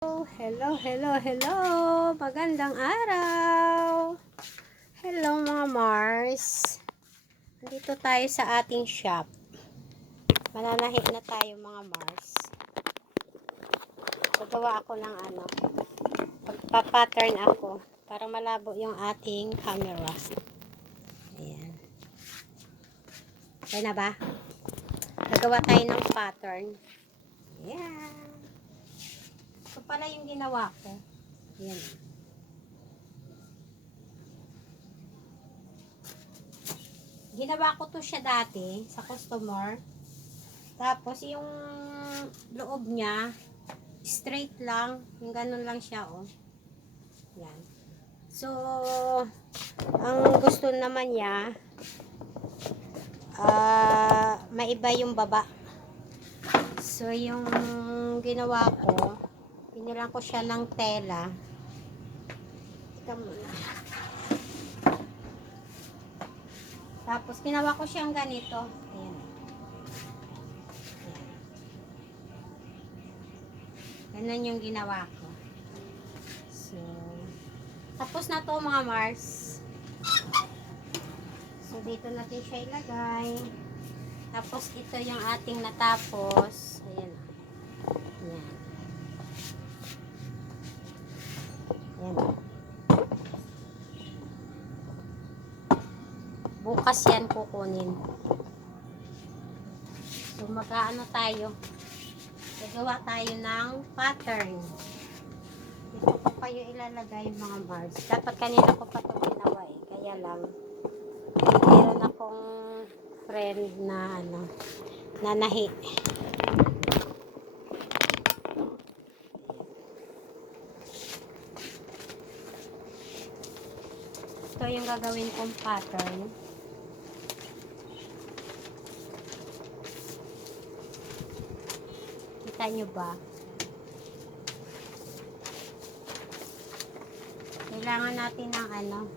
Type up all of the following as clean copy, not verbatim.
Hello, hello, hello! Magandang araw! Hello mga Mars! Dito tayo sa ating shop. Mananahit na tayo mga Mars. Gagawa ako ng pagpapattern ako para malabo yung ating camera. Ayan. Kaya na ba? Gagawa tayo ng pattern. Ayan. Ito pala yung ginawa ko. Ayan. Ginawa ko to siya dati sa customer. Tapos yung loob niya straight lang, yung ganun lang siya, oh. Yan. So ang gusto naman niya maiba yung baba. So yung ginawa ko, pinilang ko siya ng tela. Ika muna. Tapos ginawa ko siyang ganito. Ayan. Ganun yung ginawa ko. So, tapos na to mga Mars. So, dito natin siya ilagay. Tapos, ito yung ating natapos. Ayan. Ayan. Ayan. Bukas yan kukunin. So, mag-aano tayo. Gagawa tayo ng pattern. Dito ko kayo ilalagay mga Mars. Dapat kanina ko pa ito ginawa eh. Kaya lang, meron akong friend na nanahi. Ito yung gagawin kong pattern. Kita nyo ba? Kailangan natin ng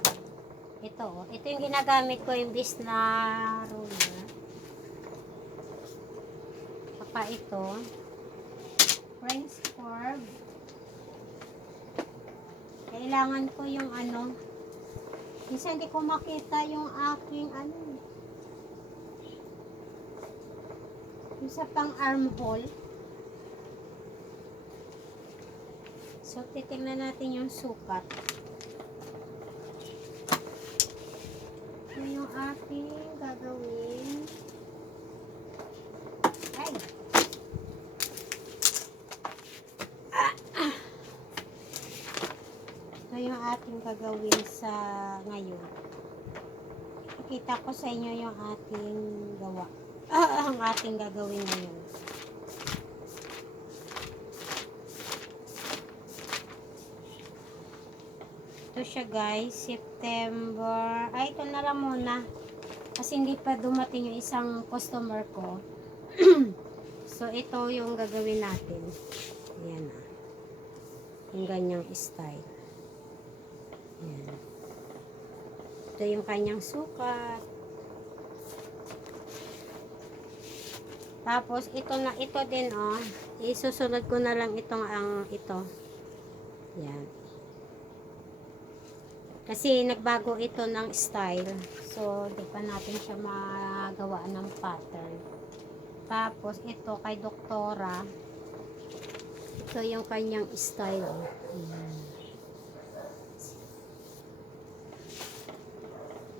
ito. Ito yung ginagamit ko, imbis na ruler. Saka ito. French curve. Kailangan ko yung minsan hindi ko makita yung aking yung sa pang armhole. So, titingnan natin yung sukat. Ito yung aking gagawin. Ay! Ito yung ating gagawin sa ngayon. Pakita ko sa inyo yung ating gawa. Ang ating gagawin ngayon. Ito siya guys, September. Ay, ito na lang muna. Kasi hindi pa dumating yung isang customer ko. So, ito yung gagawin natin. Ayan na. Yung ganyang style. Ayan. Ito yung kanyang sukat. Tapos, ito din, oh. Isusunod ko na lang ito. Ayan. Kasi nagbago ito ng style. So, di pa natin siya magawa ng pattern. Tapos, ito kay Doktora. Ito yung kanyang style. Ayan.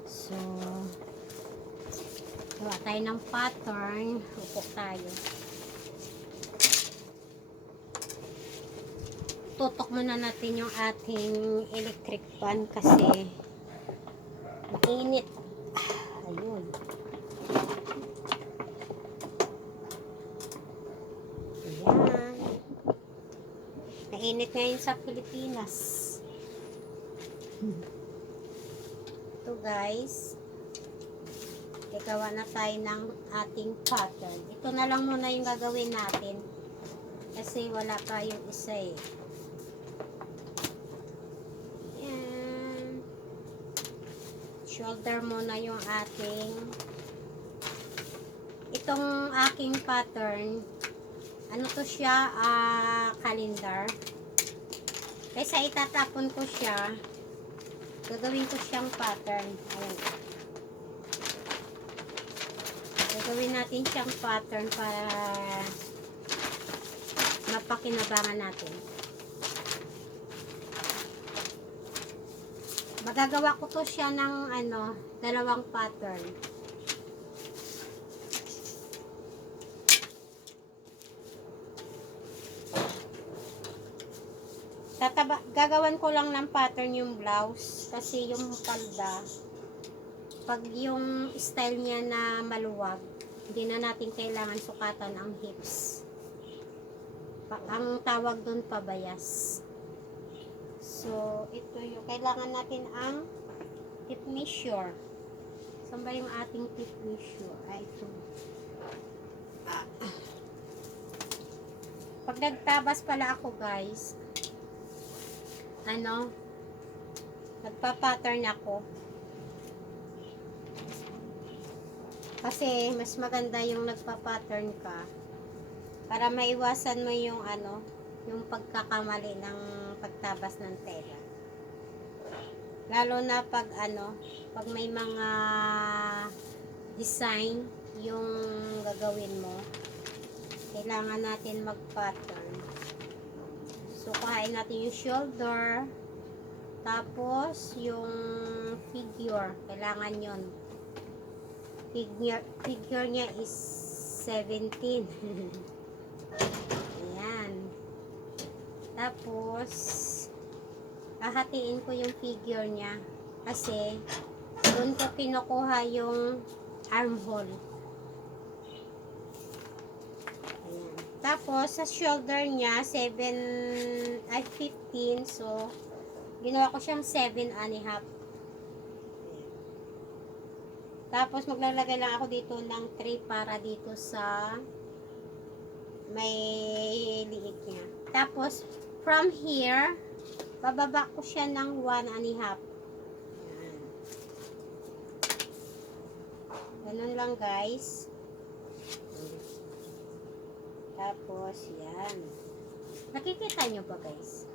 So, gawa tayo ng pattern. Upo tayo. Tutok muna natin yung ating electric fan kasi mainit. Ayun. Ayan. Mainit ngayon sa Pilipinas. Ito guys. Gagawa na tayo ng ating pattern. Ito na lang muna yung gagawin natin. Kasi wala pa yung isa eh. Shoulder muna yung itong aking pattern. Ano to siya? Calendar. Kaysa itatapon ko siya, gagawin ko siyang pattern. Ayan. Gagawin natin siyang pattern para mapakinabangan natin. Magagawa ko to siya ng dalawang pattern. Gagawan ko lang ng pattern yung blouse kasi yung palda, pag yung style niya na maluwag, hindi na natin kailangan sukatan ang hips. Ang tawag doon pabayas. So, ito yung kailangan natin ang tip measure. Saan ba yung ating tip measure? Ay, ito. Pag nagtabas pala ako, guys, nagpa-pattern ako. Kasi mas maganda yung nagpa-pattern ka para maiwasan mo yung yung pagkakamali ng pagtabas ng tela. Lalo na pag pag may mga design yung gagawin mo, kailangan natin mag-pattern. So, kuhain natin yung shoulder, tapos yung figure, kailangan yon. Figure niya is 17. Ayan. Tapos, hahatiin ko yung figure niya kasi doon ko kinukuha yung armhole. Ayan. Tapos, sa shoulder niya, 15. So, ginawa ko siyang 7.5. Tapos, maglalagay lang ako dito ng 3 para dito sa may liit niya. Tapos, from here, bababa ko siya ng 1.5. Ganun lang, guys. Tapos, yan. Nakikita nyo ba, guys?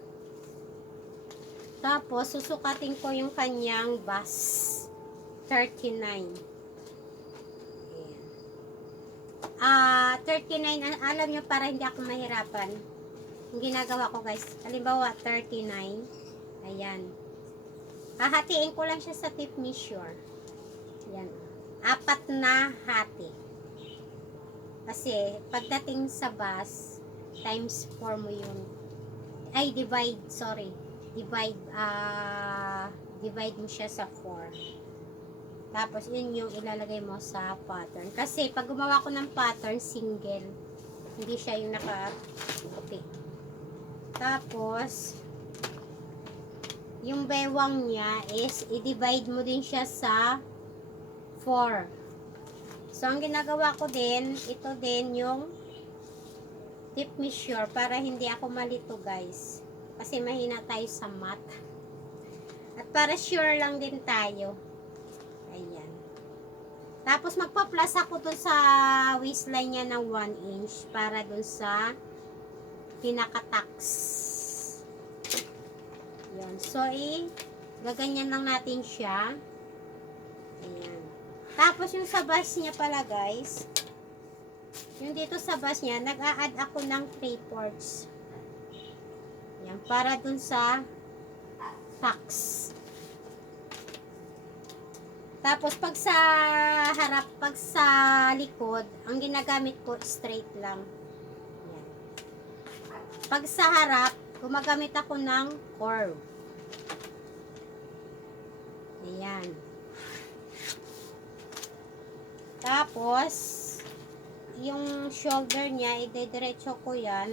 Tapos, susukatin ko yung kanyang bust. 39. Ayan. 39, alam nyo, para hindi ako mahirapan. Yung ginagawa ko, guys. Halimbawa, 39. Ayan. Hahatiin ko lang siya sa tip measure. Ayan. 4 na hati. Kasi, pagdating sa bus, times 4 mo yun. Ay, divide, sorry. Divide mo siya sa 4. Tapos, yun yung ilalagay mo sa pattern. Kasi, pag gumawa ko ng pattern, single. Hindi siya yung naka-puti. Tapos, yung bewang niya is, i-divide mo din siya sa 4. So, ang ginagawa ko din, ito din yung tip measure para hindi ako malito, guys. Kasi mahina tayo sa math. At para sure lang din tayo. Ayan. Tapos, magpa-plus ako dun sa waistline niya ng 1 inch para dun sa pinaka-tax. Ayan. So, gaganyan lang natin siya. Ayan. Tapos, yung sa bust niya pala, guys, yung dito sa bust niya, nag-a-add ako ng 3/4. Ayan. Para dun sa tax. Tapos, pag sa harap, pag sa likod, ang ginagamit ko, straight lang. Ayan. Pag sa harap, gumagamit ako ng curve. Ayan. Tapos, yung shoulder niya, idediretso ko yan